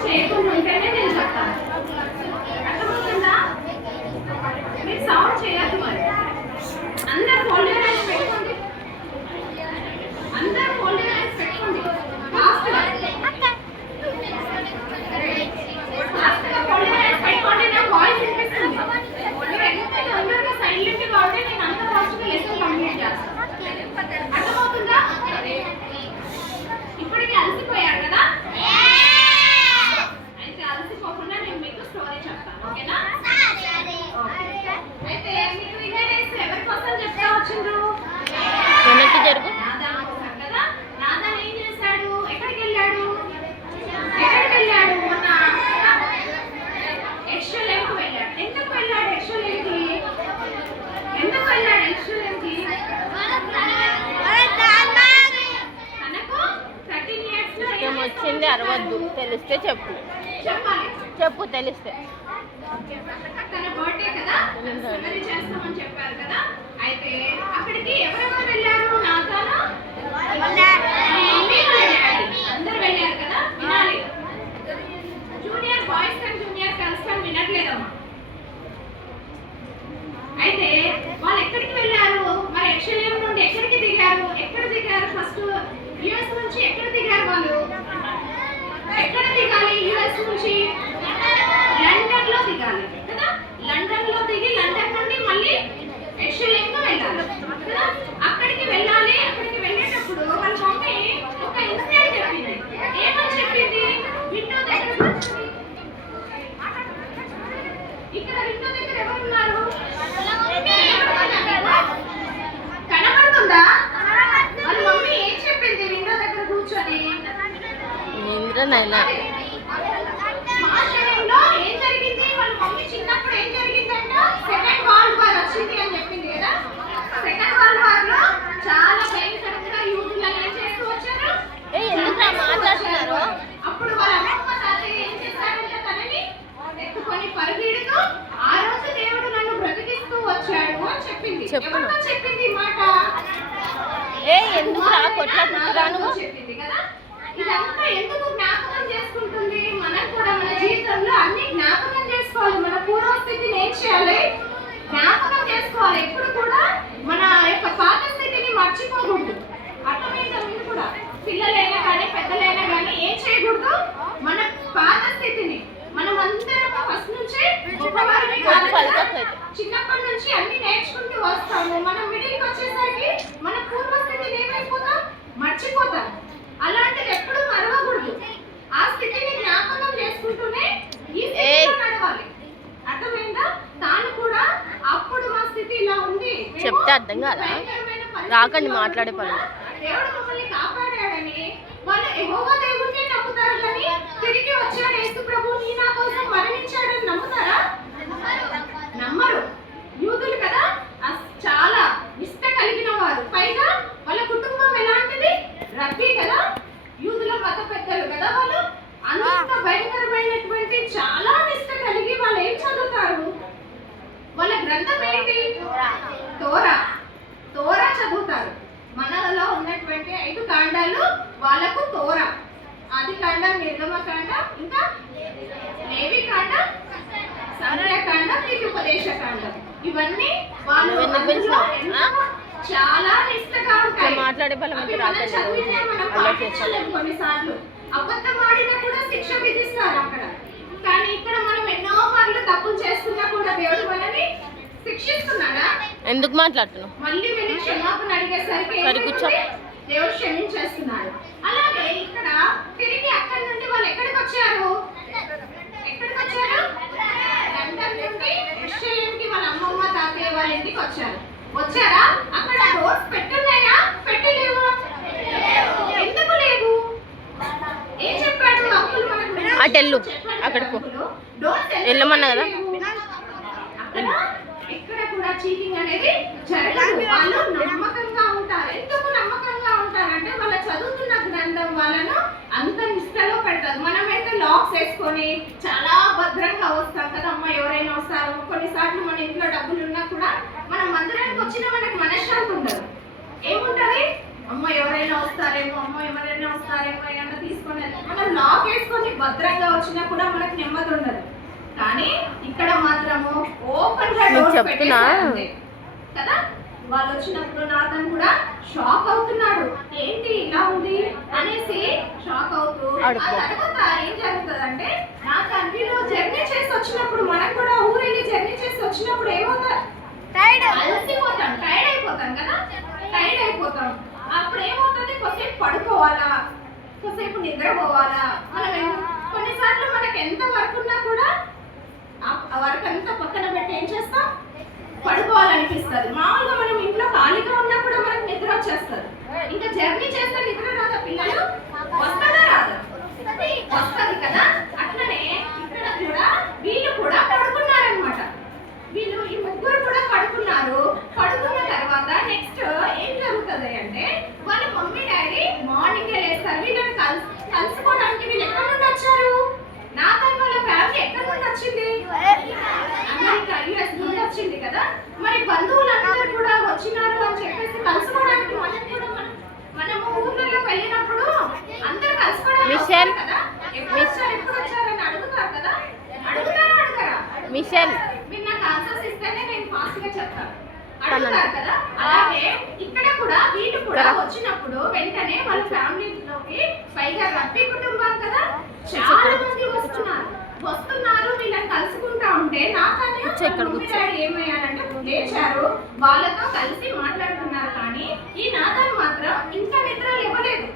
Sound చేయకుండా ఉంటేనే నేను చెప్తాను. అర్థమవుతుందా? మీరు సౌండ్ చేయొద్దు. మరి అందరు హోల్డ్ హ్యాండ్స్ పెట్టుకోండి. అందరు హోల్డ్ హ్యాండ్స్ పెట్టుకోండి. ఫాస్ట్గా హోల్డ్ హ్యాండ్స్ పెట్టుకోండి. నా వాయిస్ వినిపిస్తుంది. మీరు ఎంత తొందరగా సైలెంట్గా ఉంటే నేను అంత ఫాస్ట్గా లెసన్ కంప్లీట్ చేస్తాను. అర్థమవుతుందా? ఇప్పటికీ అలసిపోయారు కదా? అయితే అలసిపోకుండా నేను మీకు స్టోరీ చెప్తాను. ఓకేనా? అయితే మీకు ఇదే డేస్ ఎవరి కోసం చెప్తా వచ్చిండ్రు? నాదాన్ కోసం కదా. నాదాన్ ఏం చేశాడు? ఎక్కడికి వెళ్ళాడు? మొన్న ఎర్షలేముకు వెళ్ళాడు. ఎందుకు వెళ్ళాడు ఎర్షలేముకి? తనకు 13 years లో వచ్చింది అరవద్దు. తెలిస్తే చెప్పు. తెలిస్తే తన బర్త్డే కదా, సెలబ్రేట్ చేస్తామని చెప్పారు కదా. అయితే అక్కడికి ఎవరెవరు వెళ్ళారు? నాదాను, అందరు వెళ్ళారు కదా. వినాలి. Junior boys and junior girls అని వినట్లేదమ్మా. అయితే వాళ్ళు ఎక్కడికి వెళ్ళారు? మరి ఎర్షలేము నుండి ఎక్కడికి దిగారు? ఫస్ట్ యుఎస్ నుంచి ఎక్కడ దిగారు వాళ్ళు? ఎక్కడ దిగాలి? యుఎస్ నుంచి లండన్ లో దిగాలి కదా. లండన్ లో దిగి లండన్ నుండి మళ్ళీ ఎర్షలేముకు వెళ్ళాలి కదా. అక్కడికి వెళ్ళాలి. అక్కడికి వెళ్ళేటప్పుడు వాళ్ళ మమ్మీ ఒక ఇన్సిడెంట్ చెప్పింది. ఏమని చెప్పింది? విండో దగ్గర కూర్చుని, ఇక్కడ విండో దగ్గర ఎవరు ఉన్నారు? కనబడుతుందా? వాళ్ళ మమ్మీ ఏం చెప్పింది? విండో దగ్గర కూర్చొని ఆశ్చర్యంలో ఏం జరిగింది? వాళ్ళ మమ్మీ చిన్నప్పుడు ఏం జరిగిందంట? సెకండ్ వరల్డ్ వార్ వచ్చింది అని చెప్పింది కదా. సెకండ్ వరల్డ్ వార్ లో చాలా భయంకరంగా యూదులను ఏం చేస్తూ వచ్చారు? మాట్లాడుతున్నారు. అప్పుడు వాళ్ళ అమ్మమ్మ తాతయ్య ఏం చేశారంటే తనని ఎత్తుకొని పరుగెడుతూ, ఆ రోజు దేవుడు నన్ను బ్రతికిస్తూ వచ్చాడు అని చెప్పింది. ఎవరితో చెప్పింది ఈ మాట? చెప్పింది కదా. ఇదంతా ఎందుకు జ్ఞాపకం చేసుకుంటుంది? మనం కూడా మన జీవితంలో అన్ని జ్ఞాపకం చేసుకోవాలి. మన పూర్వస్థితిని ఏం చేయాలి? జ్ఞాపకం చేసుకోవాలి. ఎప్పుడు కూడా మన యొక్క పాత స్థితిని మర్చిపోకూడదు. అర్థమైందా? మీరు కూడా పిల్లలైనా కానీ పెద్దలైనా కానీ ఏం చేయకూడదు? మన పాత స్థితిని మనం అందరం ఫస్ట్ నుంచే చిన్నప్పటి నుంచి అన్ని నేర్చుకుంటూ వస్తాము. మనం మిడిల్కి వచ్చేసరికి మన పూర్వస్థితిని ఏమైపోతాం? మర్చిపోతాం. అలాంటిది ఎప్పుడు మరవకూడదు. ఆ స్థితిని జ్ఞాపకం చేసుకుంటూనే ఈ స్థితిలో నడవాలి. అర్థమైందా? తాను కూడా అప్పుడు మా స్థితి ఇలా ఉంది, చెప్తే అర్థం కాదా? రాకండి మాట్లాడే పని. దేవుడు మమ్మల్ని కాపాడాడని వాళ్ళు యెహోవా దేవుడిని నమ్ముతారు కానీ తిరిగి వచ్చాడు యేసు ప్రభు నీ నా కోసం మరణించాడని నమ్ముతారా? నమ్మరు. యూదులు కదా, చాలా నిష్ఠ కలిగిన వారు. పైగా వాళ్ళ కుటుంబం ఎలాంటిది? రద్దీ కదా. యూదుల మత పెద్దలు కదా వాళ్ళు. అంత భయంకరమైనటువంటి చాలా నిష్ఠ కలిగి వాళ్ళు ఏం చదువుతారు? వాళ్ళ గ్రంథం ఏంటి? తోరా చదువుతారు. మనలో ఉన్నటువంటి 5 కాండాలు వాళ్ళకు తోరా. ఆది కాండం, నిర్గమకాండ, ఇంకా లేవి కాండం, సంఖ్యాకాండం, ఉపదేశ కాండం. ఇవన్నీ వాళ్ళు చాలా నిష్ఠగా ఉంటాయి. మాట్లాడే కొన్నిసార్లు అబద్ధం ఆడినా కూడా శిక్ష విధిస్తారు అక్కడ. కానీ ఇక్కడ మనం ఎన్నో మార్లు తప్పులు చేస్తున్నా కూడా దేవుడు మనని శిక్షిస్తున్నాడా? ఎందుకు మాట్లాడుతున్నావు? మళ్ళీ వెళ్ళి క్షమాపణ అడిగేసరికి దేవుడు క్షమించేస్తున్నాడు. అలాగే ఇక్కడ తిరిగి అక్కడి నుండి వాళ్ళు ఎక్కడికి వచ్చారు? లండన్ నుండి ఎర్షలేముకి వాళ్ళ అమ్మమ్మ తాతయ్య వాళ్ళ ఇంటికి వచ్చారా? అక్కడ డోర్స్ పెట్టున్నాయా? పెట్టలేవు. ఎందుకు లేవు? ఏం చెప్పాడు అంకుల్ మనకు? అటెల్లు అక్కడికి వెళ్ళమన్నా కదా. ఎక్కడ కూడా చీటింగ్ అనేది జరగదు. వాళ్ళు నమ్మకంగా ఉంటారు. ఎందుకు నమ్మకంగా ఉంటారంటే వాళ్ళ చదువుతున్న గ్రంథం వాళ్ళను అంత నిష్టలో పెడతారు. మనమైతే లాక్స్ వేసుకొని చాలా భద్రంగా వస్తాం కదా. అమ్మ ఎవరైనా వస్తారు. కొన్నిసార్లు మన ఇంట్లో డబ్బులు ఉన్నా కూడా మనం మందిరానికి వచ్చిన మనకు మనశ్శాంతి ఉండదు. ఏముంటది? అమ్మ ఎవరైనా వస్తారేమో ఏమన్నా తీసుకొని మనం లాక్ వేసుకొని భద్రంగా వచ్చినా కూడా మనకు నెమ్మది ఉండదు. కానీ ఇక్కడ మాత్రము ఓపెన్ గా డోర్ పెట్టేసారు కదా. వాళ్ళు వచ్చినప్పుడు నాథన్ కూడా షాక్ అవుతున్నాడు, ఏంటి ఇలా ఉంది అనేసి షాక్ అవుతూ ఆ తర్వాత ఏం జరుగుతుందంటే నాథన్ వీళ్ళు జర్నీ చేసి వచ్చినప్పుడు మనం కూడా ఊరెళ్ళి జర్నీ చేసి వచ్చినప్పుడు ఏమవుతారు, అలసిపోతాం, టైర్డ్ అయిపోతాం. అప్పుడు ఏమవుతుంది, కొద్దిసేపు పడుకోవాలా, కొద్దిసేపు నిద్రపోవాలా. మనం కొన్నిసార్లు మనకి ఎంత వర్క్ ఉన్నా కూడా ఆ వర్క్ అంతా పక్కన పెట్టి ఏం చేస్తాం, పడుకోవాలనిపిస్తుంది. మామూలుగా మనం ఇంట్లో ఖాళీగా ఉన్నా కూడా మనకు నిద్ర వచ్చేస్తుంది. ఇంకా జర్నీ చేస్తే నిద్ర రాదా పిల్లలు? వస్తుందా రాదా? వస్తుంది కదా. అట్లనే ఇక్కడ కూడా వీళ్ళు కూడా పడుకున్నారనమాట. వీళ్ళు ఈ ముగ్గురు కూడా పడుకున్నారు. పడుకున్న తర్వాత నెక్స్ట్ ఏం జరుగుతుంది అంటే వాళ్ళ మమ్మీ డాడీ మార్నింగ్ లేస్తారు. వీళ్ళని కలుసుకోవడానికి వీళ్ళు ఎక్కడ నుండి వచ్చారు? నాథన్ వాళ్ళ ఫ్యామిలీ ఎక్కడ నుండి వచ్చింది? అమెరికా యుఎస్ నుండి వచ్చింది కదా. మరి బంధువులందరూ కూడా వచ్చినారు అని చెప్పేసి కలుసుకోవడానికి మనము ఊర్లలో వెళ్ళినప్పుడు అందరూ కలుసుకోవడానికి కదా, ఎప్పుడు వచ్చారని అడుగుతారు కదా. అడగరా? మీరు నాకు ఆన్సర్స్ ఇస్తేనే నేను ఫాస్ట్ గా చెప్తాను. అడుగుతారు కదా. అలాగే ఇక్కడ కూడా వీళ్ళు కూడా వచ్చినప్పుడు వెంటనే వాళ్ళ ఫ్యామిలీలోకి పైగా రబ్బీ కుటుంబం కదా, చాలా మంది వస్తున్నారు. వీళ్ళని కలుసుకుంటా ఉంటే నాథన్ ఏమయ్యారంటే లేచారు, వాళ్ళతో కలిసి మాట్లాడుతున్నారు. కానీ ఈ నాథన్ మాత్రం ఇంకా నిద్ర లేవలేదు.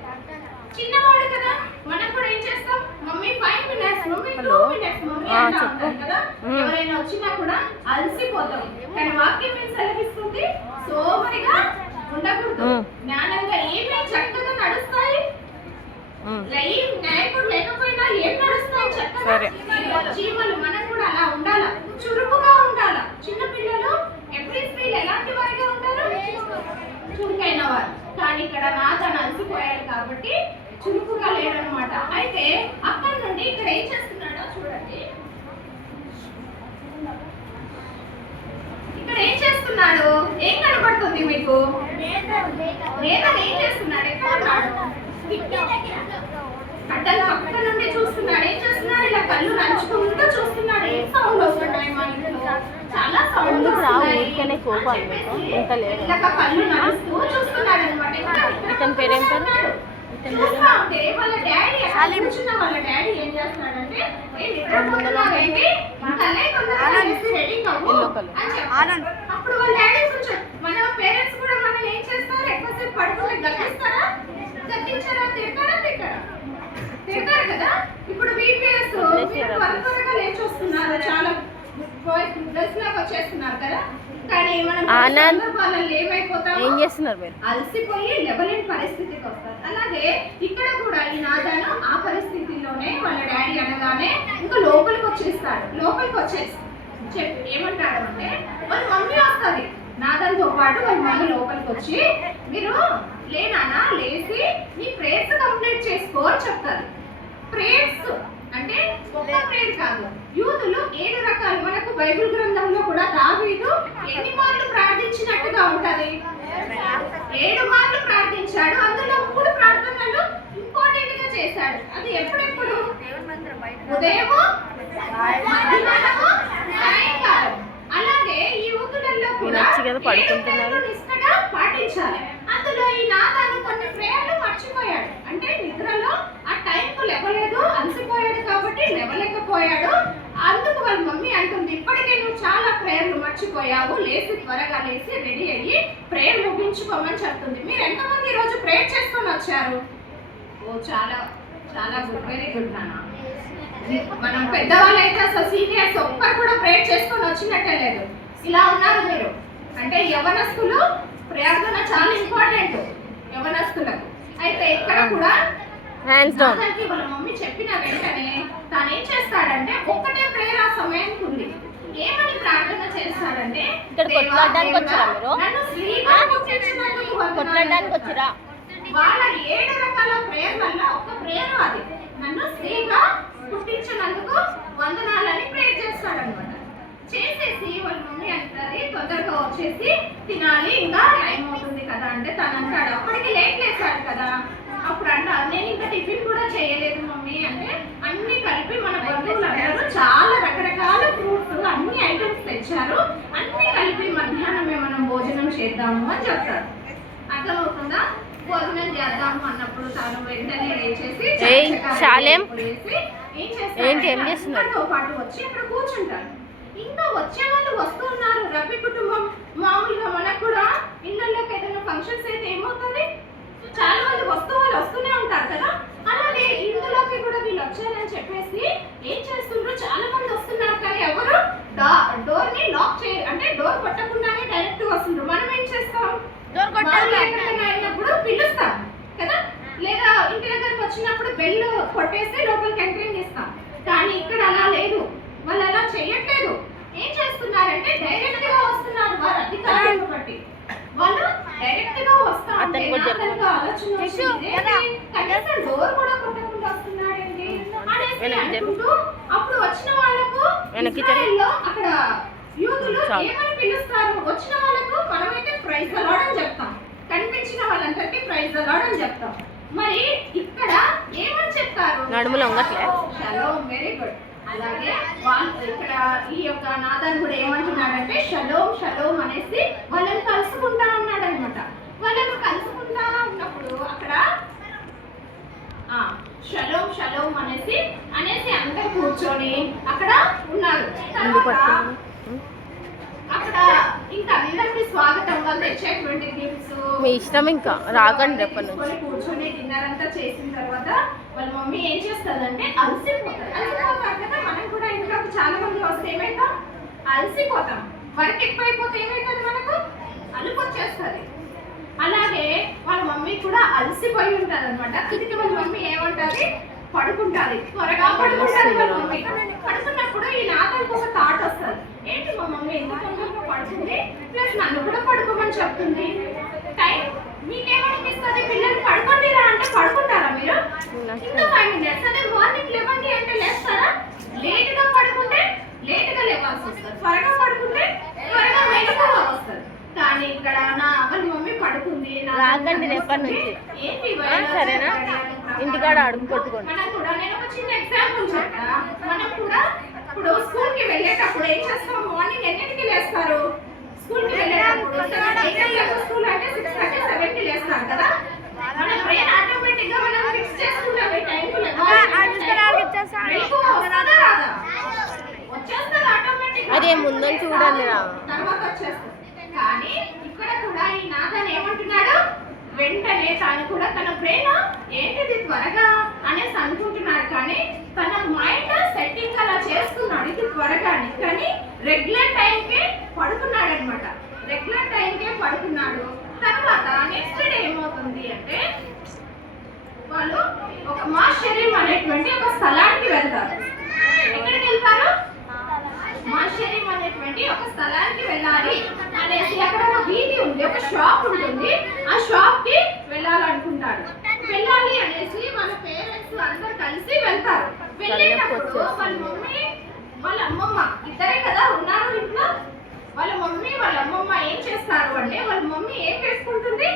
చిన్నవాడు కదా, మనం కూడా ఏం చేస్తాం, mummy 5 minutes, mummy 2 minutes, mummy అంటా ఉంటాం కదా. ఎవరైనా వచ్చినా కూడా అలసిపోతాం. కానీ వాక్యం ఏం సెలవిస్తుంది, సోమరిగా ఉండకూడదు, జ్ఞానంగా ఏమీ చక్కగా నడుస్తాయి. నాయకుడు లేకపోయినా ఏం నడుస్తాయి చక్కగా చీమలు. మనం కూడా అలా ఉండాలా, చురుకుగా ఉండాలా. చిన్న పిల్లలు ఎవ్రీస్పీల్ ఎలాంటి వారిగా ఉంటారు, చురుకైన వారు. కానీ ఇక్కడ నాథన్ అలసిపోయాడు కాబట్టి చురుకుగా లేడనమాట. అయితే అక్కడ నుండి ఇక్కడ ఏం చేస్తున్నాడో చూడండి. ఇక్కడ ఏం చేస్తున్నాడు, ఏం కనబడుతుంది మీకు? నేతన్ ఏం చేస్తున్నాడు, ఎక్కడ ఉన్నాడు? కట్టల పక్క నుండి చూస్తున్నాడు. ఏం చేస్తున్నాడు, ఇలా కళ్ళు నంచుకుంటూ చూస్తున్నాడు. ఏం సౌండ్ వస్తున్నాయి మా ఇంట్లో, చాలా సౌండ్ వస్తున్నాయి. ఇలా కళ్ళు నడుస్తూ చూస్తున్నాడు అనమాట. చూస్తా ఉంటే వాళ్ళ డాడీ కూర్చున్న వాళ్ళ డాడీ ఏం చేస్తున్నాడంటే, అప్పుడు వాళ్ళ డాడీ కొంచెం, మన పేరెంట్స్ కూడా మనం ఏం చేస్తారు, ఎక్కువసేపు పడుకుంటే గద్దిస్తారా, తిడతారు కదా. ఇప్పుడు వీపీఎస్ త్వరగా లేచి వస్తున్నారు, చాలా డ్రెస్ లాగా వచ్చేస్తున్నారు కదా. కానీ మనం సందర్భాలలో ఏమైపోతాం, ఏం చేస్తున్నారు మీరు, అలసిపోయి లేవలేని పరిస్థితికి వస్తారు. అలాగే ఇక్కడ కూడా ఈ నాథన్ ఆ పరిస్థితిలోనే వాళ్ళ డాడీ అనగానే ఇంకా లోపలికి వచ్చేసి ఏమంటాడు అంటే, వాళ్ళ మమ్మీ వస్తుంది నాథన్తో పాటు. వాళ్ళ మమ్మీ లోపలికి వచ్చి, మీరు లేనానా లేచి నీ ప్రేయర్స్ కంప్లీట్ చేసుకో అని చెప్తారు. ప్రేయర్స్ అంటే ఒక్క ప్రేయర్ కాదు, యూదులు 7 రకాలు. మనకు బైబిల్ గ్రంథంలో కూడా దావీదు ఎన్ని మార్లు ప్రార్థించినట్టుగా ఉంటది, 7 మార్లు ప్రార్థించాడు. అందులో 3 ప్రార్థనలు ఇంపార్టెంట్ గా చేశాడు. అది ఎప్పుడెప్పుడు, ఉదయము, మధ్యాహ్నము, సాయంకాలం. అలాగే ఈ యూదులలో కూడా నిష్ఠగా పాటించాలి. అందులో ఈ నాథన్ కొన్ని ప్రేయర్లు మర్చిపోయాడు. అంటే నిద్రలో ఆ టైంకు లేవలేదు, అలసిపోయాడు కాబట్టి లేవలేకపోయాడు. అందుకు వాళ్ళ మమ్మీ అంటుంది, ఇప్పటికే నువ్వు చాలా ప్రేయర్లు మర్చిపోయావు, త్వరగా లేచి రెడీ అయ్యి ప్రేయర్ ముగించుకోమని చెప్తుంది. మీరు ఎంతమంది ఈ రోజు ప్రేయర్ చేసుకొని వచ్చారు? ఓ చాలా చాలా గుడ్, వెరీ గుడ్ నాన్న. మనం పెద్దవాళ్ళు అయితే అసలు సీనియర్స్ ఒక్కరు కూడా ప్రేయర్ చేసుకొని వచ్చినట్టే లేదు. ఇలా ఉన్నారు మీరు. అంటే యవనస్తులు ప్రార్థన చాలా ఇంపార్టెంట్ యవనస్తులకు. అయితే ఇక్కడ కూడా వాళ్ళ మమ్మీ చెప్పిన వెంటనే తాను ఏం చేస్తాడంటే, ఒక్కటే ప్రేయర్ ఆ సమయానికి ఉంది. ఏమని ప్రార్థన చేస్తాడంటే, నన్ను స్త్రీగా పుట్టించినందుకు వందనాలు. వాళ్ళ 7 రకాల ప్రేయర్ వల్ల ఒక ప్రేయర్ అది, నన్ను స్త్రీగా పుట్టించినందుకు వందనాలని ప్రేయర్ చేస్తాడనమాట. చేసేసి వాళ్ళ మమ్మీ అంటారు తొందరగా వచ్చేసి తినాలి ఇంకా టైం అవుతుంది కదా అంటే తను అంటాడు అప్పటికి లేట్ లేసాడు కదా. అప్పుడు అంటారు నేను ఇంకా టిఫిన్ కూడా చేయలేదు మమ్మీ అంటే అన్ని కలిపి మన బంధువులు అందరూ చాలా రకరకాల ఫ్రూట్స్ అన్ని ఐటమ్స్ తెచ్చారు, అన్ని కలిపి మధ్యాహ్నమే మనం భోజనం చేద్దాము అని చెప్తారు. అర్థమవుతుందా? భోజనం చేద్దాము అన్నప్పుడు తాను వెంటనే లేచేసి ఏం చేస్తున్నారు పాటు వచ్చి అక్కడ కూర్చుంటారు. ఇంకా వచ్చే వాళ్ళు వస్తూ ఉన్నారు. రవి కుటుంబం మామూలుగా మనకు కూడా ఇళ్ళలోకి ఏదైనా ఫంక్షన్స్ అయితే ఏమవుతుంది, చాలా మంది వస్తూనే ఉంటారు కదా. అలాగే ఇందులోకి కూడా వీళ్ళు వచ్చారని చెప్పేసి ఏం చేస్తుండ్రు, చాలా మంది వస్తున్నారు కానీ ఎవరు డోర్ ని లాక్ చేయరు, అంటే డోర్ కొట్టకుండానే డైరెక్ట్ వస్తుండ్రు. మనం ఏం చేస్తాం, అయినప్పుడు పిలుస్తాం కదా, లేదా ఇంటి దగ్గరకు వచ్చినప్పుడు బెల్ కొట్టేసి లోపలికి ఎంట్రింగ్ ఇస్తాం. కానీ ఇక్కడ అలా లేదు, వాళ్ళు అలా చేయట్లేదు. ఏం చేస్తున్నారంటే డైరెక్ట్ గా వస్తున్నారు. వారు అధికారాలను బట్టి వాళ్ళు డైరెక్ట్ గా వస్తారు. కనీసం డోర్ కూడా కొట్టకుండా వస్తున్నాడండి అనేసి అనుకుంటూ అప్పుడు వచ్చిన వాళ్ళకు ఇశ్రాయేల్లో అక్కడ యూదులు ఏమని పిలుస్తారు, వచ్చిన వాళ్ళకు మనమైతే ప్రైజ్ ద లార్డ్ అని చెప్తాం, కనిపించిన వాళ్ళందరికీ ప్రైజ్ ద లార్డ్ అని చెప్తాం. మరి ఇక్కడ ఏమని చెప్తారు, షలోమ్, వెరీ గుడ్. అలాగే వాళ్ళు ఇక్కడ ఈ యొక్క నాథన్ కూడా ఏమంటున్నాడంటే షలోమ్ షలోమ్ అనేసి వాళ్ళని కలుసుకుంటా ఉన్నాడు అనమాట. వాళ్ళని కలుసుకుంటా ఉన్నప్పుడు అక్కడ షలోమ్ షలోమ్ అనేసి అందరూ కూర్చొని అక్కడ ఉన్నారు. అక్కడ ఇంకా అందరికి స్వాగతం, వాళ్ళు తెచ్చేటువంటి గిఫ్ట్స్ మీ ఇష్టం, ఇంకా రాకండి రేపటి నుంచి కూర్చొని డిన్నర్ అంతా చేసిన తర్వాత వాళ్ళ మమ్మీ ఏం చేస్తుందంటే అలసిపోతారు కదా. మనం కూడా ఇంట్లో చాలా మంది వస్తే ఏమైతాం, అలసిపోతాం. వర్క్ ఎక్కువైపోతే ఏమైతుంది, మనకు అలుపు వచ్చేస్తుంది. అలాగే వాళ్ళ మమ్మీ కూడా అలసిపోయి ఉంటుంది అనమాట. అందుకే వాళ్ళ మమ్మీ ఏమంటుంది, పడుకుంటుంది, త్వరగా పడుకుంటుంది. వాళ్ళ మమ్మీ పడుకున్నప్పుడు ఈ నాథన్కి ఒక థాట్ వస్తుంది, ఏంటి మా మమ్మీ ఎంత తొందరగా పడుతుంది, ప్లస్ నన్ను కూడా పడుకోమని చెప్తుంది. టైం మీకేమనిపిస్తుంది, పిల్లలు పడుకోండిరా అంటే పడుకుంటారా మీరు? ఇంకా 5 minutes. అదే మార్నింగ్ లేవండి అంటే లేస్తారా? లేట్గా పడుకుంటే లేట్గా లేవాల్సి వస్తుంది, త్వరగా పడుకుంటే త్వరగా మెలకువ వస్తుంది. కానీ ఇక్కడ వాళ్ళ మమ్మీ పడుకుంది, రాకండి రేపటి నుంచి, సరేనా? ఇంటికాడ అడుగు కొట్టుకోండి. మనం కూడా నేను ఒక చిన్న ఎగ్జాంపుల్ చెప్తా. మనం కూడా ఇప్పుడు స్కూల్ కి వెళ్ళేటప్పుడు ఏం చేస్తాం, మార్నింగ్ ఎన్నింటికి లేస్తారు? స్కూల్ కి వెళ్ళేటప్పుడు స్కూల్ అంటే 6:30, 7కి లేస్తారు కదా. మన బ్రెయిన్ ఆటోమేటిక్ గా మనం ఫిక్స్ చేసుకుంటాం ఈ టైం కు వచ్చేస్తారు ఆటోమేటిక్ గా. అదే ముందని చూడండి తర్వాత వచ్చేస్తారు. కానీ ఇక్కడ కూడా ఈ నాథన్ ఏమంటున్నాడు, వెంటనే తాను కూడా తన బ్రెయిన్ ఏంటిది త్వరగా అనేసి అనుకుంటున్నాడు, కానీ తన మైండ్ సెట్టింగ్ అలా చేస్తున్నాడు ఇది త్వరగా అని. కానీ రెగ్యులర్ టైంకే పడుకున్నాడు అనమాట, రెగ్యులర్ టైంకే పడుకున్నాడు. తర్వాత నెక్స్ట్ డే ఏమవుతుంది అంటే వాళ్ళు ఒక మాషరీం అనేటువంటి ఒక స్థలానికి వెళ్తారు. ఎక్కడికి వెళ్తారు? మాషరీం అనేటువంటి ఒక స్థలానికి వెళ్ళాలి అనేసి అక్కడ ఒక వీధి ఉంది, ఒక షాప్ ఉంటుంది, ఆ షాప్ కి వెళ్ళాలనుకుంటాడు. వెళ్ళాలి అనేసి మన పేరెంట్స్ అందరు కలిసి వెళ్తారు. వెళ్ళేటప్పుడు వాళ్ళ మమ్మీ వాళ్ళ అమ్మమ్మ ఇద్దరే కదా ఉన్నారు ఇంట్లో. వాళ్ళ మమ్మీ వాళ్ళ అమ్మమ్మ ఏం చేస్తారు అంటే, వాళ్ళ మమ్మీ ఏం వేసుకుంటుంది,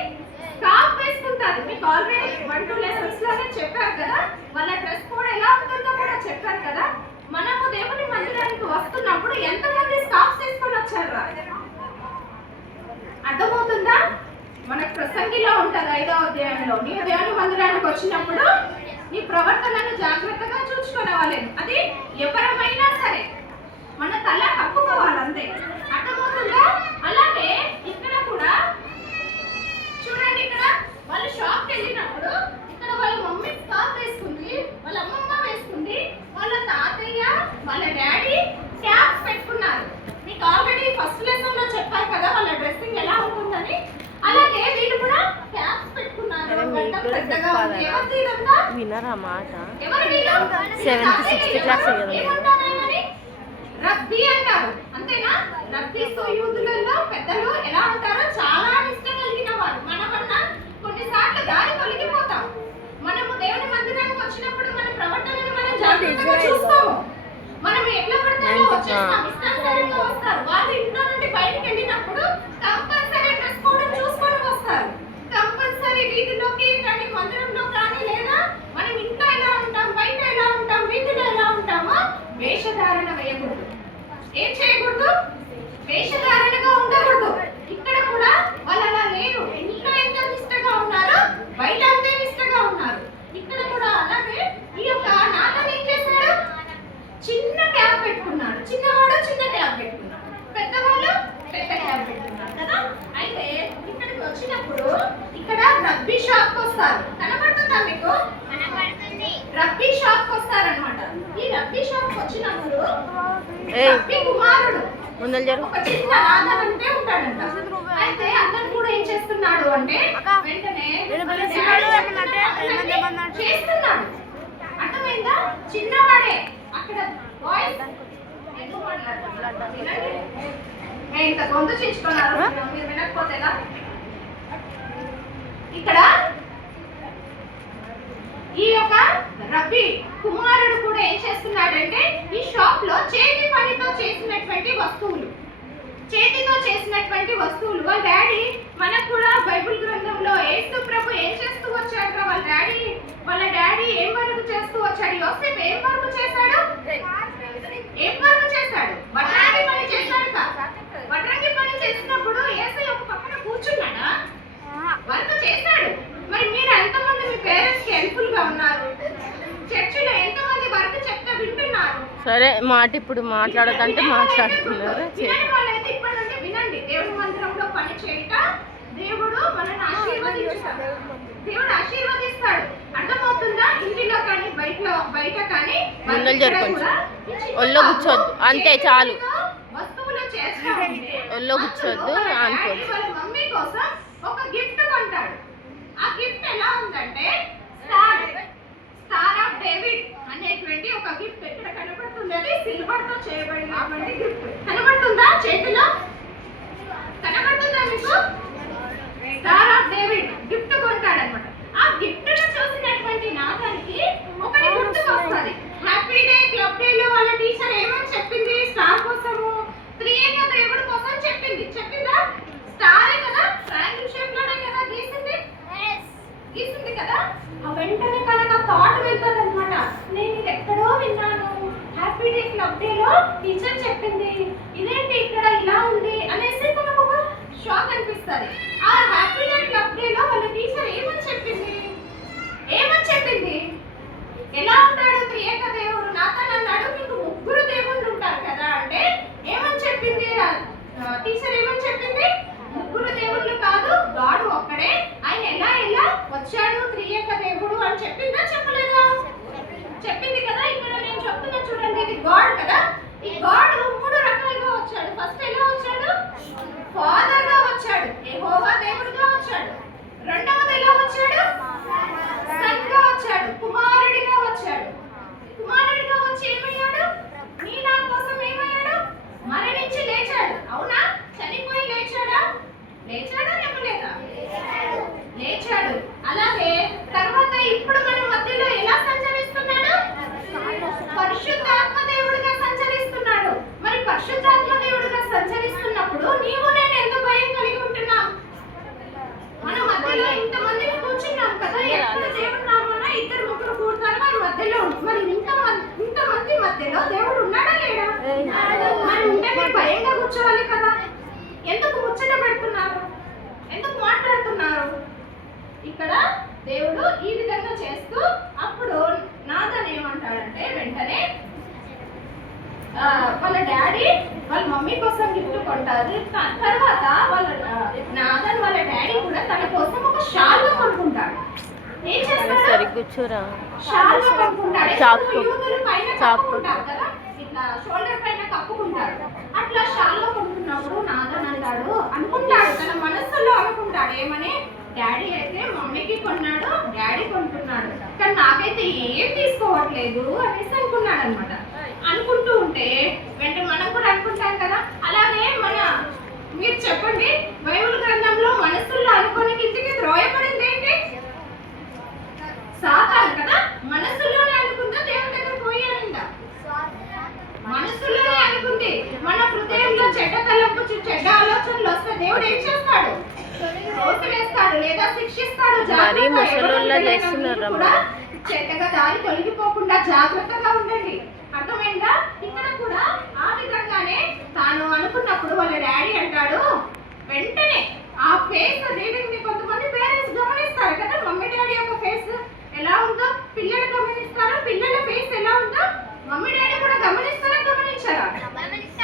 స్కార్ఫ్ వేసుకుంటారు. మీకు ఆల్రెడీ 1-2 లెసన్స్ లోనే చెప్పారు కదా, వాళ్ళ డ్రెస్ కోడ్ ఎలా ఉంటుందో కూడా చెప్పారు కదా. మనము దేవుని మందిరానికి వస్తున్నప్పుడు ఎంతమంది స్కార్ఫ్స్ వేసుకొని వచ్చారు? అర్థమవుతుందా? మనకు ప్రసంగిలో ఉంటుంది 5వ అధ్యాయంలో, నీవు దేవుని మందిరానికి వచ్చినప్పుడు నీ ప్రవర్తనను జాగ్రత్తగా చూసుకునేవాళ్ళేను. అది ఎవరమైనా సరే మన తల కప్పుకోవాలంతే. అర్థమవుతుందా? అలాగే ఇక్కడ కూడా చూడండి, ఇక్కడ వాళ్ళు షాప్కి వెళ్ళినప్పుడు ఇక్కడ వాళ్ళ మమ్మీ స్కార్ఫ్ వేసుకుంది, వాళ్ళ అమ్మమ్మ వేసుకుంది, వాళ్ళ తాతయ్య వాళ్ళ డాడీ క్యాప్స్ పెట్టుకున్నారు. మీకు ఆల్రెడీ ఫస్ట్ లెసన్ లో చెప్పారు కదా వాళ్ళ డ్రెస్సింగ్ ఎలా ఉంటుందని. అలాగే వీళ్ళు కూడా క్యాప్స్ పెట్టుకున్నారు. పెద్దగా ఉంది. ఎవరిది ఇదంతా? వినరా మాట? ఎవరు వీళ్ళు? 7th 6th క్లాస్ రబ్బీ అంటారు, అంతేనా? రబ్బీస్ యూదులలో పెద్దలు ఎలా ఉంటారో చాలా నిష్ట కలిగిన వారు. మనమన్నా కొన్నిసార్లు దారి తొలగిపోతాం. మనము దేవుని మందిరానికి వచ్చినప్పుడు మన ప్రవర్తనను మనం జాగ్రత్తగా చూస్తాము. మనం ఎట్లా పడితే తొందరగా వచ్చేస్తాం, ఇష్టానుసారంగా వస్తారు. వాళ్ళు ఇంట్లో నుండి బయటికి వెళ్ళినప్పుడు కంపల్సరీ డ్రెస్ కోడ్ చూసుకొని వస్తారు. కంపల్సరీ వీధిలోకి కానీ మందిరంలో కానీ లేదా మనం ఇంట్లో ఎలా ఉంటాం, బయట ఎలా ఉంటాం, వీధిలో ఎలా ఉంటామో వేషధారణ వేయకూడదు. ఏం చేయకూడదు? వేషధారణగా ఉండకూడదు. ఇక్కడ కూడా వాళ్ళు అలా లేరు. ఇంట్లో ఎంత నిష్టగా ఉన్నారో బయట అంతే నిష్టగా ఉన్నారు. ఇక్కడ కూడా అలాగే ఈ యొక్క నాథన్ ఏం చేశాడు? చిన్న క్యాప్ పెట్టుకున్నాడు. చిన్నవాడు చిన్న క్యాప్ పెట్టుకున్నాడు, పెద్దవాళ్ళు పెద్ద క్యాప్ పెట్టుకున్నారు కదా. అయితే ఇక్కడికి వచ్చినప్పుడు ఇక్కడ రబ్బీ షాప్ వస్తారు. కనబడుతుందా మీకు? రబ్బీ షాప్ వస్తారనమాట. ఈ రబ్బీ షాప్ వచ్చినప్పుడు రబ్బీ కుమారుడు ఒక చిన్న నాథన్ అంటే ఉంటాడంట. అయితే అతను కూడా ఏం చేస్తున్నాడు అంటే వెంటనే చేస్తున్నాడు. అర్థమైందా? చిన్నవాడే అక్కడ వాయిస్ ఎందుకు మాట్లాడుతున్నారు? నేను ఇంత గొంతు చించుకున్నారు, మీరు వినకపోతే ఎలా? ఇక్కడ ఈ యొక్క రబ్బీ కుమారుడు కూడా ఏం చేస్తున్నాడంటే ఈ షాప్ లో చేతి పనితో చేసినటువంటి వస్తువులు, చేతితో చేసినటువంటి వస్తువులు. వాళ్ళ డాడీ మనకు కూడా బైబిల్ గ్రంథంలో యేసు ప్రభు ఏం చేస్తూ వచ్చాడు? వాళ్ళ డాడీ ఏం వర్క్ చేస్తూ వచ్చాడు? యోసేపు ఏం వర్క్ చేశాడు? ఏం వర్క్ చేశాడు? వడ్రంగి పని చేశాడు కదా. వడ్రంగి పని చేసినప్పుడు యేసయ్య ఒక పక్కన కూర్చున్నాడా? వర్క్ చేశాడు. మరి మీరు ఎంతమంది మీ పేరెంట్స్ కి హెల్ప్ఫుల్ గా ఉన్నారు? చర్చిలో ఎంతమంది వర్క్ చెప్తే వింటున్నారు? సరే మాట ఇప్పుడు మాట్లాడదంటే మాట్లాడుతున్నారు. వాళ్ళైతే ఇప్పటి నుండి వినండి. దేవుడి మందిరంలో పని చేయక దేవుడు మనల్ని ఆశీర్వదిస్తాడు. దేవుడు ఆశీర్వదిస్తాడు. అర్థమవుతుందా? ఇంటిలో కానీ బయట కానీ ఒళ్ళో కూర్చోద్దు, అంతే చాలు. వస్తువులు చేస్తూ ఒళ్ళో కూర్చోద్దు అనుకోండి. వాళ్ళ మమ్మీ కోసం ఒక గిఫ్ట్ కొంటాడు. ఆ గిఫ్ట్ ఎలా ఉందంటే స్టార్ ఆఫ్ డేవిడ్ అనేటువంటి ఒక గిఫ్ట్. ఇక్కడ కనబడుతుంది, అది సిల్వర్ తో చేయబడినటువంటి గిఫ్ట్. కనబడుతుందా? చేతిలో కనబడుతుందా మీకు? స్టార్ ఆఫ్ డేవిడ్ గిఫ్ట్ కొంటాడన్నమాట. ఆ గిఫ్ట్ ను చూసినటువంటి నాథన్కి ఒకటి గుర్తుకొస్తుంది. హ్యాపీ డే క్లబ్ డే లో వాళ్ళ టీచర్ ఏమని చెప్పింది? స్టార్ కోసము, త్రియేక దేవుడి కోసం చెప్పిందా? స్టారే కదా, ట్రయాంగిల్ షేప్ లోనే కదా గీసింది కదా. ఆ వెంటనే తనకు ఆ థాట్ వెళ్తుంది అనమాట. నేను ఇది ఎక్కడో విన్నాను, హ్యాపీ డే క్లబ్ డే లో టీచర్ చెప్పింది, ఇదేంటి ఇక్కడ ఇలా ఉంది అనేసి తనకు ఒక షాక్ అనిపిస్తుంది. ఆ హ్యాపీ డే క్లబ్ డే లో వాళ్ళ టీచర్ ఏమని చెప్పింది? ఎలా ఉంటాడు త్రియేక దేవుడు? నాథన్ అన్నాడు మీకు ముగ్గురు దేవుళ్ళు ఉంటారు కదా అంటే ఏమని చెప్పింది టీచర్? ఏమని చెప్పింది? ముగ్గురు దేవుళ్ళు కాదు, గాడ్ ఒక్కడే. ఆయన ఎలా వచ్చాడు త్రియేక దేవుడు అని చెప్పిందా చెప్పలేదా? చెప్పింది కదా. ఇక్కడ నేను చెప్తున్నా చూడండి, ఇది గాడ్ కదా. ఈ గాడ్ మూడు రకాలుగా వచ్చాడు. ఫస్ట్ ఎలా వచ్చాడు? ఫాదర్ గా వచ్చాడు, యెహోవా దేవుడిగా వచ్చాడు. రెండవది ఎలా వచ్చాడు? సన్ గా వచ్చాడు, కుమారుడిగా వచ్చాడు. కుమారుడిగా వచ్చి ఏమయ్యాడు? నీ నా కోసం ఏమయ్యాడు? మరణించి లేచాడు. అవునా? చనిపోయి లేచాడా? లేపలేదా? లేచాడు. అలాగే తర్వాత ఇప్పుడు మన మధ్యలో ఎలా సంచరిస్తున్నాడు? పరిశుద్ధాత్మ దేవుడిగా సంచరిస్తున్నాడు. మరి పరిశుద్ధాత్మ దేవుడిగా సంచరిస్తున్నప్పుడు నీవు నేను ఎందుకు భయం కలిగి ఉంటున్నాం? మన మధ్యలో ఇంతమందిని కూర్చున్నాం కదా. ఎక్కడ దేవుడు నామమున ఇద్దరు ముగ్గురు కూర్చున్నారు, వారి మధ్యలో మరి ఇంతమంది మధ్యలో దేవుడు ఉన్నాడా లేడా? మరి ఉంటే మీరు భయంగా కూర్చోవాలి కదా. ఎందుకు ముచ్చట పెడుతున్నారు? ఎందుకు మాట్లాడుతున్నారు? ఇక్కడ దేవుడు ఈ విధంగా చేస్తూ అప్పుడు నాథన్ ఏమంటాడంటే వెంటనే వాళ్ళ డాడీ వాళ్ళ మమ్మీ కోసం గిఫ్ట్ కొంటారు. తర్వాత నాథన్ వాళ్ళ డాడీ కూడా తన కోసం ఒక షాల్వా కొనుక్కుంటాడు. ఏం చేస్తాడు? షాల్వా కొనుక్కుంటాడు. యూదులు పైన కప్పుకుంటారు కదా, ఇట్లా షోల్డర్ పైన కప్పుకుంటారు. అట్లా షాల్వా కొనుక్కున్నప్పుడు నాథన్ అనుకుంటాడు తన మనస్సులో అనుకుంటాడు ఏమని? డాడీ అయితే మమ్మీకి కొన్నాడు, డాడీ కొంటున్నాడు, కానీ నాకైతే ఏం తీసుకోవట్లేదు అనేసి అనుకున్నాడు అనమాట. అనుకుంటూ ఉంటే వెంటనే మనం కూడా అనుకుంటాం కదా. అలాగే మీరు చెప్పండి, బైబిల్ గ్రంథంలో మనస్సుల్లో అనుకోని కిందికి త్రోయబడింది ఏంటి? సాతాను కదా. మనస్సులోనే అనుకుందా దేవుని దగ్గర పోయాడంట. మనస్సులోనే ఏంటి మన హృదయంలో చెడ్డ తలంపు చెడ్డ ఆలోచనలు వస్తే దేవుడు ఏం చేస్తాడు? తోసివేస్తాడు లేదా శిక్షిస్తాడు. మరీ ముసలోళ్ళ చేస్తున్నారు కూడా చెడ్డగా దారి తొలగిపోకుండా జాగ్రత్తగా ఉండండి. అర్థమైందా? ఇక్కడ కూడా ఆ విధంగానే తాను అనుకున్నప్పుడు వాళ్ళ డాడీ అంటాడు, వెంటనే ఆ ఫేస్ రీడింగ్ ని కొంతమంది పేరెంట్స్ గమనిస్తారు కదా, మమ్మీ డాడీ యొక్క ఫేస్ ఎలా ఉందో పిల్లలు గమనిస్తారు, పిల్లల ఫేస్ ఎలా ఉందో మమ్మీ డాడీ కూడా గమనిస్తారా గమనించారా?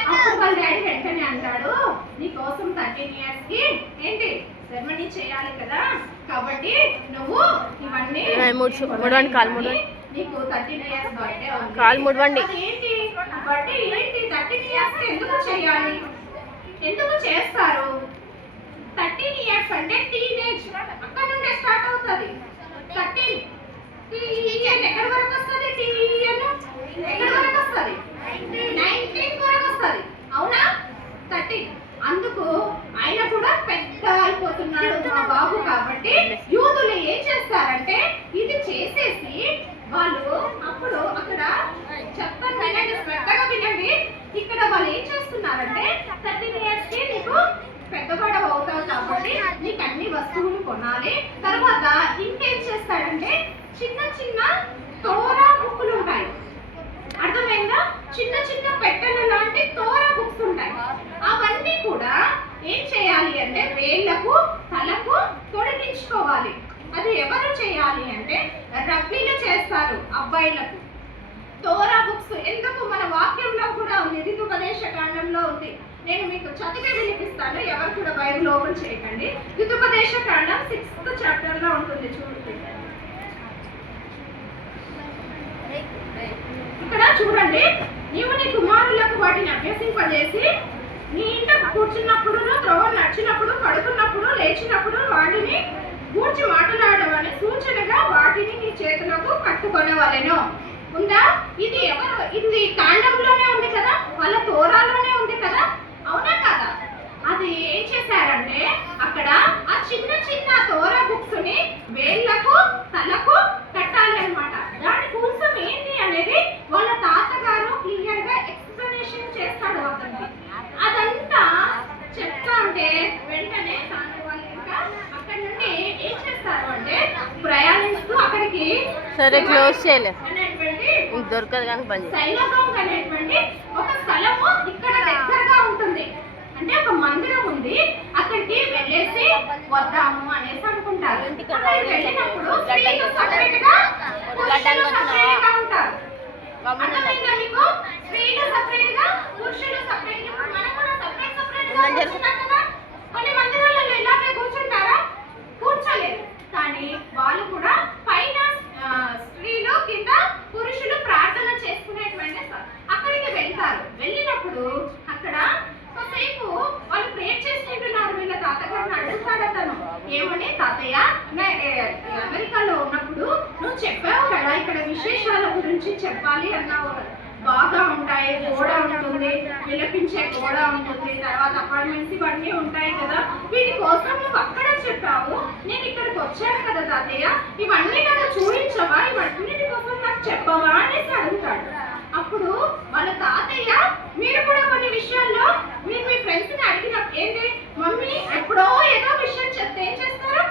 అప్పుడు వాళ్ళ డాడీ వెంటనే అంటాడు, నీ కోసం 13 years కి ఏంటి సెరమనీ చేయాలి కదా, కాబట్టి నువ్వు ఇవన్నీ నీకు 13 years బర్త్డే ఉంది. కాలు ముడవండి. ఏంటి బర్త్డే ఏంటి 13 years కి ఎందుకు చేయాలి? ఎందుకు చేస్తారు? 13 years అంటే టీనేజ్ అక్కడ నుండే స్టార్ట్ అవుతుంది. 13 ఎక్కడి వరకు వస్తుంది? ఎక్కడి వరకు వస్తుంది? 19 వరకు వస్తుంది. అవునా? 13. అందుకు ఆయన కూడా పెద్ద అయిపోతున్నాడు మా బాబు. కాబట్టి యూదులు ఏం చేస్తారంటే ఇది చేసేసి వాళ్ళు అప్పుడు అక్కడ చెప్తాను వినండి, శ్రద్ధగా వినండి. ఇక్కడ వాళ్ళు ఏం చేస్తున్నారంటే 13 years కి నీకు పెద్దవాడు అవుతావు కాబట్టి నీకు అన్ని వస్తువులు కొనాలి. తర్వాత ఇంకేం చేస్తాడంటే చిన్న చిన్న తోరా బుక్కులు ఉంటాయి. అర్థమైందా? చిన్న చిన్న పెట్టెల లాంటి తోరా బుక్స్ ఉంటాయి. అవన్నీ కూడా ఏం చేయాలి అంటే వేళ్లకు తలకు తొడిగించుకోవాలి. అది ఎవరు చేయాలి అంటే రబ్బీలు చేస్తారు అబ్బాయిలకు. తోరా బుక్స్ ఎందుకు మన వాక్యంలో కూడా ఉంది, ద్వితోపదేశ కాండంలో ఉంది. నేను మీకు చదివి వినిపిస్తాను, ఎవరు కూడా బైబిల్ ఓపెన్ చేయకండి. ద్వితోపదేశ కాండం 6th chapter లో ఉంటుంది, చూడండి. ఇక్కడ చూడండి, నీవు నీ కుమారులకు వాటిని అభ్యసింపజేసి నీ ఇంట కూర్చున్నప్పుడు, త్రోవ నడిచినప్పుడు, పడుకున్నప్పుడు, లేచినప్పుడు వాటిని గూర్చి మాట్లాడమని సూచనగా వాటిని నీ చేతులకు కట్టుకొనవలెను. ఉందా? ఇది ఎవరు? ఇది కాండంలోనే ఉంది కదా, వాళ్ళ తోరాలోనే ఉంది కదా, అవునా కదా? అది ఏం చేశారంటే అక్కడ ఆ చిన్న చిన్న తోరా బుక్స్ ని వేళ్లకు తలకు కట్టాలి అన్నమాట. దాని కోసం ఏంటి అనేది వాళ్ళ తాతగారు క్లియర్ గా ఎక్స్ప్లెనేషన్ చేస్తాడు అతనికి. అదంతా చెప్తా ఉంటే వెంటనే వాళ్ళు ఇంకా అక్కడి నుండి ఏం చేస్తారు అంటే ప్రయాణిస్తూ అక్కడికి సరే క్లోజ్ చేయలే దొరకదు కానీ బంద్ సైనగోగ్ అనేటువంటి ఒక స్థలము ఇక్కడ దగ్గరగా ఉంటుంది. అంటే ఒక మందిరం ఉంది, అక్కడికి వెళ్ళేసి వద్దాము అనేసి అనుకుంటారు. వెళ్ళినప్పుడు స్త్రీలు సపరేట్ గా పురుషులు సపరేట్ గా ఉంటారు. అర్థమైందా మీకు? స్త్రీలు సపరేట్ గా పురుషులు సపరేట్ గా. మనం కూడా సపరేట్ సపరేట్ గా కూర్చుంటాం కదా. కొన్ని మందిరాలలో ఇలాగే కూర్చుంటారా? కూర్చోలేరు. కానీ వాళ్ళు కూడా పైన స్త్రీలు కింద పురుషులు ప్రార్థన చేసుకునేటువంటి అక్కడికి వెళ్తారు. వెళ్ళినప్పుడు అక్కడ కాసేపు వాళ్ళు ప్రేయర్ చేసుకుంటున్నారు. వీళ్ళ తాతగారిని అడుగుతాడు అతను, ఏమని తాతయ్య అమెరికాలో ఉన్నప్పుడు నువ్వు చెప్పావు కదా ఇక్కడ విశేషాల గురించి చెప్పాలి అన్నావు, బాగా ఉంటాయి, గోడ ఉంటుంది, విలపించే గోడ ఉంటుంది, తర్వాత అపార్ట్మెంట్స్ ఇవన్నీ ఉంటాయి కదా, వీటి కోసం నువ్వు అక్కడ చెప్పావు, నేను ఇక్కడికి వచ్చాను కదా తాతయ్య, ఇవన్నీ నాకు చూపించవా, ఇవన్నిటి కోసం నాకు చెప్పవా అనేసి అడుగుతాడు. అప్పుడు వాళ్ళ తాతయ్య మీరు కూడా కొన్ని విషయాల్లో మీరు మీ ఫ్రెండ్స్ ని అడిగినప్పుడు ఏంటి మమ్మీ ఎప్పుడో ఏదో విషయం చెప్తే ఏం చేస్తారు?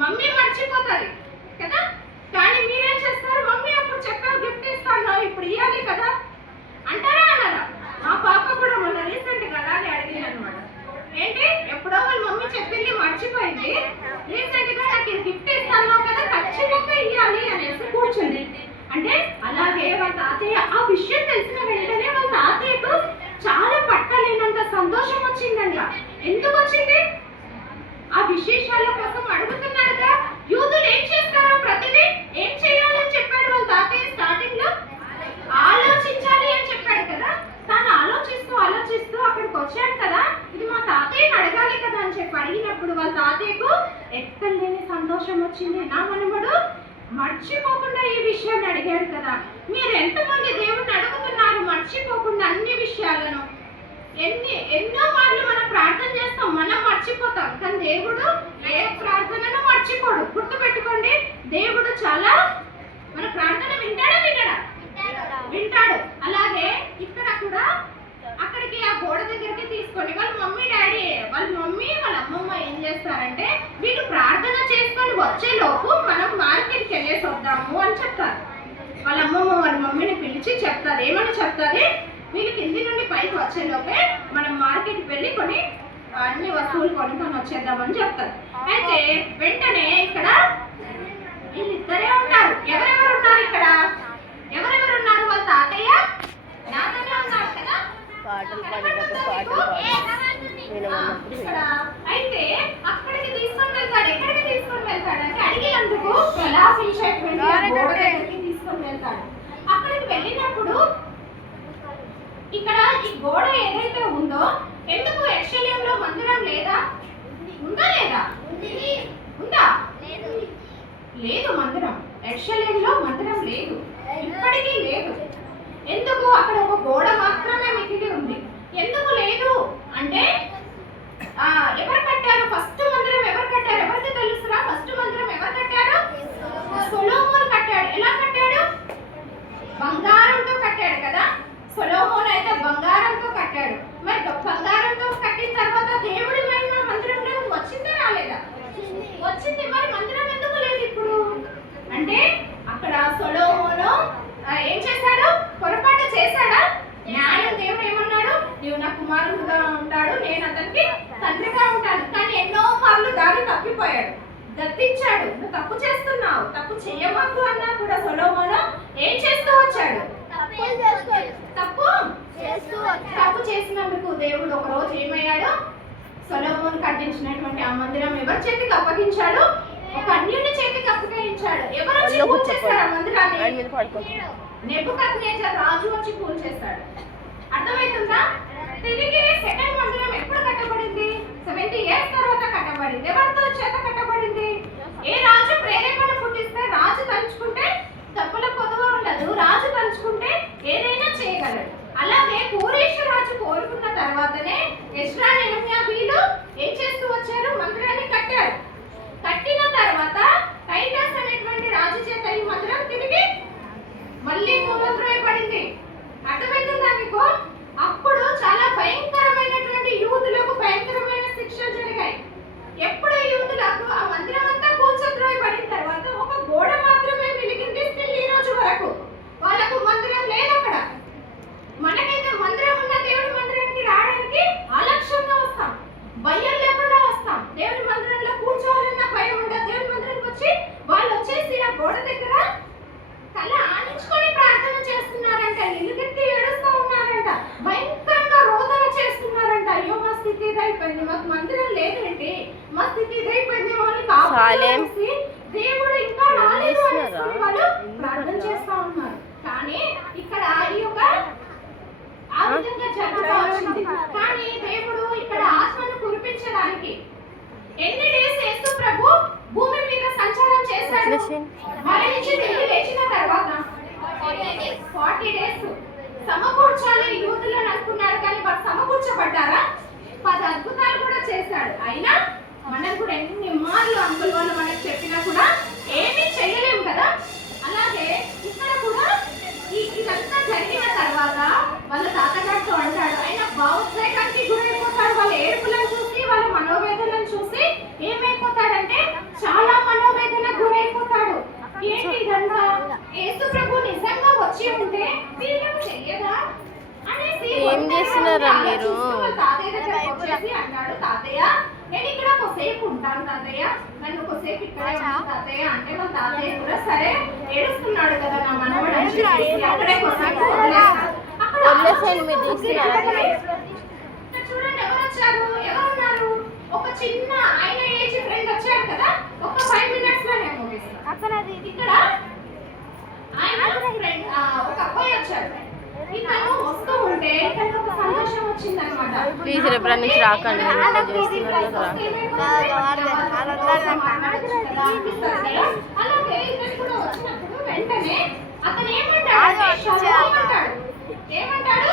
మమ్మీ మర్చిపోతారు కదా. కానీ మీరేం చేస్తారు? మమ్మీ అప్పుడు చెప్పావు గిఫ్ట్ ఇస్తాను ఇప్పుడు ఇవ్వాలి కదా అంటారా అన్నారా? మా పాప కూడా మొన్న రీసెంట్ గా అలాగే అడిగింది అనమాట. ఏంటి ఎప్పుడో వాళ్ళ మమ్మీ చెప్పింది మర్చిపోయింది, రీసెంట్ గా నాకు ఇది గిఫ్ట్ ఇస్తాను కదా ఖచ్చితంగా ఇవ్వాలి అనేసి కూర్చుంది. అంటే అలాగే వాళ్ళ తాతయ్య ఆ విషయం తెలిసిన వెంటనే వాళ్ళ తాతయ్యకు చాలా పట్టలేనంత సంతోషం వచ్చిందంట. ఎందుకు వచ్చింది? ఆ విశేషాల కోసం అడుగుతున్నాడుగా. యూదులు ఏం చేస్తారో ప్రతిదీ ఏం చేయాలని చెప్పాడు వాళ్ళ తాతయ్య స్టార్టింగ్ లో, ఆలోచించాలి అని చెప్పాడు కదా. తాను ఆలోచిస్తూ అక్కడికి వచ్చాడు కదా, ఇది మా తాతయ్యని అడగాలి కదా అని చెప్పి అడిగినప్పుడు వాళ్ళ తాతయ్యకు ఎక్కడలేని సంతోషం వచ్చింది. నా మనవడు మర్చిపోకుండా ఈ విషయాన్ని అడిగాడు కదా. మీరు ఎంతమంది దేవుణ్ణి అడుగుతున్నారు మర్చిపోకుండా అన్ని విషయాలను? ఎన్నో మార్లు మనం ప్రార్థన చేస్తాం, మనం మర్చిపోతాం, కానీ దేవుడు ఏ ప్రార్థనను మర్చిపోడు. గుర్తుపెట్టుకోండి, దేవుడు చాలా మన ప్రార్థన వింటాడా? వింటాడు. అలాగే ఇక్కడ కూడా ఎక్కడికి ఆ గోడ దగ్గరికి తీసుకొని వాళ్ళ మమ్మీ వాళ్ళ అమ్మమ్మ ఏం చేస్తారంటే వీళ్ళు ప్రార్థన చేసుకొని వచ్చేలోపు మనం మార్కెట్కి వెళ్ళేసి వద్దాము అని చెప్తారు. వాళ్ళ అమ్మమ్మ వాళ్ళ మమ్మీని పిలిచి చెప్తారు. ఏమని చెప్తారు? వీళ్ళు కింది నుండి పైకి వచ్చేలోపే మనం మార్కెట్కి వెళ్ళి కొన్ని అన్ని వస్తువులు కొనుక్కొని వచ్చేద్దామని చెప్తారు. అయితే వెంటనే ఇక్కడ వీళ్ళిద్దరే ఉంటారు. ఎవరెవరు ఉన్నారు ఇక్కడ? ఎవరెవరు ఉన్నారు? వాళ్ళ తాతయ్య నాతోనే ఉన్నారు కదా. పాటలు పాడేటప్పుడు పాటలు ఇక్కడ అయితే అక్కడికి తీసుకొని వెళ్తాడు. ఎక్కడికి తీసుకొని వెళ్తాడు అంటే అడిగేందుకు ప్రలాపించేటువంటి గోడ దగ్గరికి తీసుకొని వెళ్తాడు. అక్కడికి వెళ్ళినప్పుడు ఇక్కడ ఈ గోడ ఏదైతే ఉందో, ఎందుకు యెరూషలేములో మందిరం లేదా? ఉందా లేదా? ఉందా? లేదు. మందిరం యెరూషలేములో మందిరం లేదు, ఇప్పటికీ లేదు. ఎందుకు? అక్కడ ఒక గోడ మాత్రమే మిగిలి ఉంది. ఎందుకు లేదు అంటే ఎవరు కట్టారు? ఫస్ట్ మందిరం ఎవరు కట్టారు? ఎవరికి తెలుసురా? ఫస్ట్ మందిరం ఎవరు కట్టారు? సొలొమోను కట్టాడు. ఎలా కట్టాడు? బంగారంతో కట్టాడు కదా. సొలొమోను అయితే బంగారంతో కట్టాడు. మరి బంగారంతో కట్టిన తర్వాత దేవుడి మహిమ మందిరంలో వచ్చిందా రాలేదా? వచ్చింది. మరి మందిరం ఎందుకు లేదు ఇప్పుడు అంటే అక్కడ సొలొమోను ఏం చేశాడు? పొరపాటు చేశాడా? న్యాయం దేవుడు ఏమన్నాడు? నీవు నా కుమారుడుగా ఉంటాడు, నేను అతనికి తండ్రిగా ఉంటాను. కానీ ఎన్నో మార్లు దారి తప్పిపోయాడు, గద్దించాడు. నువ్వు తప్పు చేస్తున్నావు, తప్పు చేయవద్దు అన్నా కూడా సొలొమోను ఏం చేస్తూ వచ్చాడు? తప్పు చేసినందుకు దేవుడు ఒక రోజు ఏమయ్యాడు? సొలొమోను కట్టించినటువంటి ఆ మందిరం ఎవరి చేతికి అప్పగించాడు? ఒక అన్యుని చేతికి అప్పగించాడు. ఎవరు వచ్చి కూల్చేశారు ఆ మందిరాన్ని? నెబుకద్నెజర్ రాజు వచ్చి కూల్చేశాడు. అర్థమవుతుందా? తిరిగి సెకండ్ మందిరం ఎప్పుడు కట్టబడింది? 70 years తర్వాత కట్టబడింది. ఎవరితో చేత కట్టబడింది? ఏ రాజు ప్రేరేపణ పుట్టిస్తే, రాజు తలుచుకుంటే తప్పుల కొదువ ఉండదు, రాజు తలుచుకుంటే ఏదైనా చేయగలడు. అలాగే కోరేషు రాజు కోరుకున్న తర్వాతనే ఎజ్రా, నెహెమ్యా వీళ్ళు ఏం చేస్తూ వచ్చారు? మందిరాన్ని కట్టారు. కట్టిన తర్వాత టైటస్ అనేటువంటి రాజు చేత ఈ మందిరం తిరిగి మళ్ళీ పునరుద్ధరించబడింది. అర్థమవుతుందా మీకు? అప్పుడు చాలా భయంకరమైనటువంటి యూదులకు భయంకరమైన శిక్షలు జరిగాయి. ఎప్పుడు యూదులకు ఆ మందిరం అంతా కూల్చొద్రోయబడిన తర్వాత ఒక గోడ మాత్రమే వెలిగింది. స్టిల్ ఈ రోజు వరకు వాళ్ళకు మందిరం లేదు అక్కడ. మనకైతే మందిరం ఉన్న దేవుడి మందిరానికి రావడానికి ఆలక్ష్యంగా వస్తాం, భయం లేకుండా వస్తాం. దేవుడి మందిరంలో కూర్చోవాలన్న భయం ఉండదు. దేవుడి మందిరానికి వచ్చి వాళ్ళు వచ్చేసి ఆ గోడ దగ్గర తల ఆనించుకొని ప్రార్థన చేస్తున్నారంట, నిలుగెత్తి ఏడుస్తూ ఉన్నారంట, భయంకరంగా రోదన చేస్తున్నారంట. అయ్యో మా స్థితి ఇదైపోయింది, మాకు మందిరం లేదండి, మా స్థితి ఇదైపోయింది, వాళ్ళని కాపాడాలి, దేవుడు ఇంకా రాలేదు అని వాళ్ళు ప్రార్థన చేస్తూ ఉన్నారు. కానీ ఇక్కడ ఈ యొక్క ఆ విధంగా జరగవచ్చింది. కానీ దేవుడు ఇక్కడ ఆత్మను కురిపించడానికి ఎన్ని డేస్ యేసు ప్రభు భూమి మీద సంచారం చేశాడు? మరణించి తిరిగి లేచిన తర్వాత 40 days సమకూర్చాలి యూదులను అనుకున్నారు. కానీ వారు సమకూర్చబడ్డారా? 10 అద్భుతాలు కూడా చేశాడు. అయినా మనం కూడా ఎన్ని మార్లు అంకుల్ వాళ్ళు మనకు చెప్పినా కూడా ఏమీ చేయలేము కదా. అలాగే ఇక్కడ కూడా ఇదంతా జరిగిన తర్వాత వాళ్ళ తాతగారితో అంటాడు, ఆయన భావోద్వేగానికి గురైపోతాడు. వాళ్ళ ఏడుపులను చూసి, వాళ్ళ మనోవేదనలను చూసి ఏమైపోతాడంటే చాలా మనోవేదనకు గురైపోతాడు. ఏంటి ఇదంతా? యేసు ప్రభు నిజంగా వచ్చి ఉంటే వీళ్ళేం చెయ్యదా అనేసి ఏం చేస్తున్నారా మీరు? తాతయ్య దగ్గరికి వచ్చేసి అన్నాడు, తాతయ్య నేను ఇక్కడ కొద్దిసేపు ఉంటాను తాతయ్య, నన్ను కొద్దిసేపు ఇక్కడే ఉంచు తాతయ్య అంటే, మా తాతయ్య కూడా సరే ఏడుస్తున్నాడు కదా నా మనవడు అని చెప్పేసి అక్కడే కొద్దిసేపు వదిలేస్తాడు. చూడండి ఎవరు వచ్చారు, ఎవరున్నారు? ఒక చిన్న ఆయన ఏజ్ ఫ్రెండ్ వచ్చారు కదా, ఒక 5 minutes లోనే ముగిస్తారు. ఇక్కడ ఆయన ఫ్రెండ్ ఒక అబ్బాయి వచ్చాడు. ఇతను వస్తూ ఉంటే ఇతనికి ఒక సంతోషం వచ్చిందనమాట. ప్లీజ్ రేపటి నుంచి రాకండి. అలాగే ఇతను కూడా వచ్చినప్పుడు వెంటనే అతను ఏమంటాడు? ఏమంటాడు?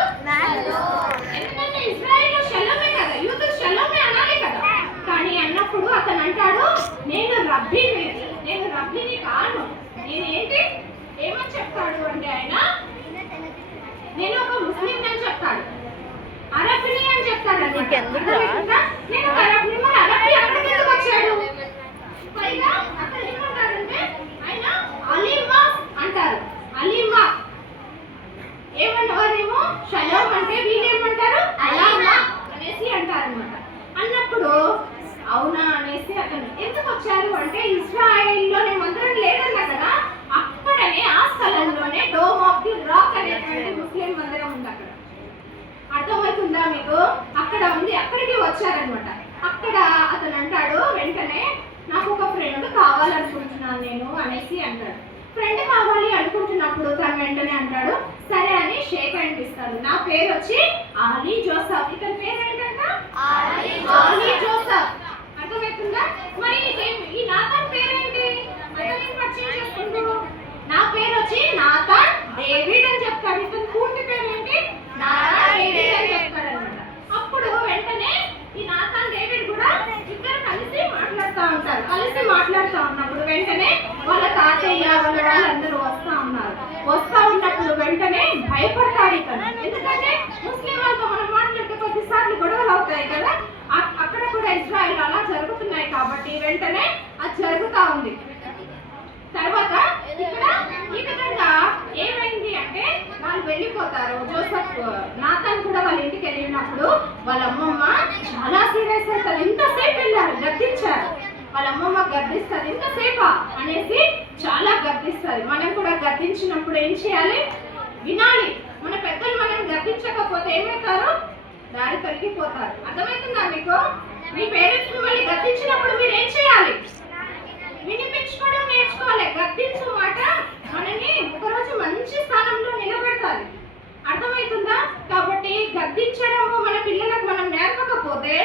ఎందుకంటే ఇశ్రాయేలు షలోమే కదా, యూదులు షలోమే అనాలి కదా. కానీ అన్నప్పుడు అతను అంటాడు, నేను రబ్బీని కాను. నేనేంటి ఏమని చెప్తాడు అంటే ఆయన, నేను ఒక ముస్లిం అని చెప్తాడు. అరబిని అని చెప్తారు అన్నమాట. నీకెందుకురా? అర్థమవుతుందా? నేను ఒక అరబిని, మరి అరబి అక్కడికి ఎందుకు వచ్చాడు? పైగా అక్కడ ఏమంటారంటే ఆయన అలీమా అంటారు. అలీమా ఏమన్నవారేమో షలోమ్ అంటే వీళ్ళేమంటారు అలామా అనేసి అంటారు అనమాట. అన్నప్పుడు అవునా అనేసి అతను ఎందుకు వచ్చారు అంటే ఇజ్రాయెల్లోనే మందిరం లేదన్నా కదా, అక్కడనే ఆ స్థలంలోనే డోమ్ ఆఫ్ ది రాక్ అనేటువంటి ముస్లిం మందిరం ఉంది అక్కడ. అర్థమవుతుందా మీకు? అక్కడ ఉంది, అక్కడికి వచ్చారనమాట. అక్కడ అతను అంటాడు వెంటనే నాకు ఒక ఫ్రెండ్ కావాలనుకుంటున్నాను నేను అనేసి అంటాడు. ఫ్రెండ్ కావాలి అనుకుంటున్నప్పుడు తను వెంటనే అంటాడు సరే అని షేక్ హ్యాండ్ ఇస్తాడు. నా పేరు వచ్చి ఆలీ జోసఫ్. ఇతని పేరు ఏంటంట? ఆలీ జోసఫ్. అర్థమవుతుందా? మరి ఈ నాథన్ పేరేంటి? అతని పరిచయం చేసుకుంటూ నా పేరు వచ్చి నాథన్ డేవిడ్ అని చెప్తాడు. ఇతని పూర్తి పేరు ఏంటి? నాథన్ డేవిడ్ అని చెప్తాడు అనమాట. అప్పుడు వెంటనే ఈ నాథన్ డేవిడ్ కూడా ఇద్దరు కలిసి మాట్లాడుతూ ఉంటారు. కలిసి మాట్లాడుతూ ఉన్నప్పుడు వెంటనే వాళ్ళ తాతయ్య వాళ్ళందరూ వస్తా ఉన్నారు. వస్తా ఉన్నప్పుడు వెంటనే భయపడతాడు ఇతను. ఎందుకంటే ముస్లిం వాళ్ళతో మనం మాట్లాడితే కొద్దిసార్లు గొడవలు అవుతాయి కదా, అక్కడ కూడా ఇజ్రాయెల్ అలా జరుగుతున్నాయి కాబట్టి వెంటనే అది జరుగుతూ ఉంది. తర్వాత ఇక్కడ ఈ విధంగా ఏమైంది అంటే వాళ్ళు వెళ్ళిపోతారు. జోసెఫ్ నాథన్ కూడా వాళ్ళ ఇంటికి వెళ్ళినప్పుడు వాళ్ళ అమ్మమ్మ చాలా సీరియస్ అవుతారు. ఎంతసేపు వెళ్ళారు, గద్దించారు. వాళ్ళ అమ్మమ్మ గద్దిస్తారు. ఎంతసేపా అనేసి చాలా గద్దిస్తారు. మనం కూడా గద్దించినప్పుడు ఏం చేయాలి? వినాలి. మన పెద్దలు మనం గద్దించకపోతే ఏమవుతారు? దారి తొలగిపోతారు. అర్థమవుతుందా మీకు? మీ పేరెంట్స్ మిమ్మల్ని గద్దించినప్పుడు మీరు ఏం చేయాలి? వినిపించుకోవడం నేర్చుకోవాలి. గద్దించు మాట మనల్ని ఒకరోజు మంచి స్థానంలో నిలబెడతారు. అర్థమవుతుందా? కాబట్టి గద్దించడము మన పిల్లలకు మనం నేర్పకపోతే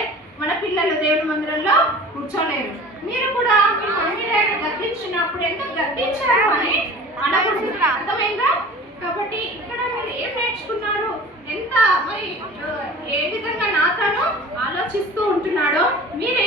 మన పిల్లలు దేవుని మందిరంలో కూర్చోలేరు. మీరు కూడా మీ మమ్మీ డాడీ గద్దించినప్పుడు ఎందుకు గద్దించారు అని అనకూడదు. అర్థమైందా? కాబట్టి ఇక్కడ మీరు ఏం నేర్చుకున్నారు? ఎంత మరి ఏ విధంగా నాథను ఆలోచిస్తూ ఉంటున్నాడో మీరు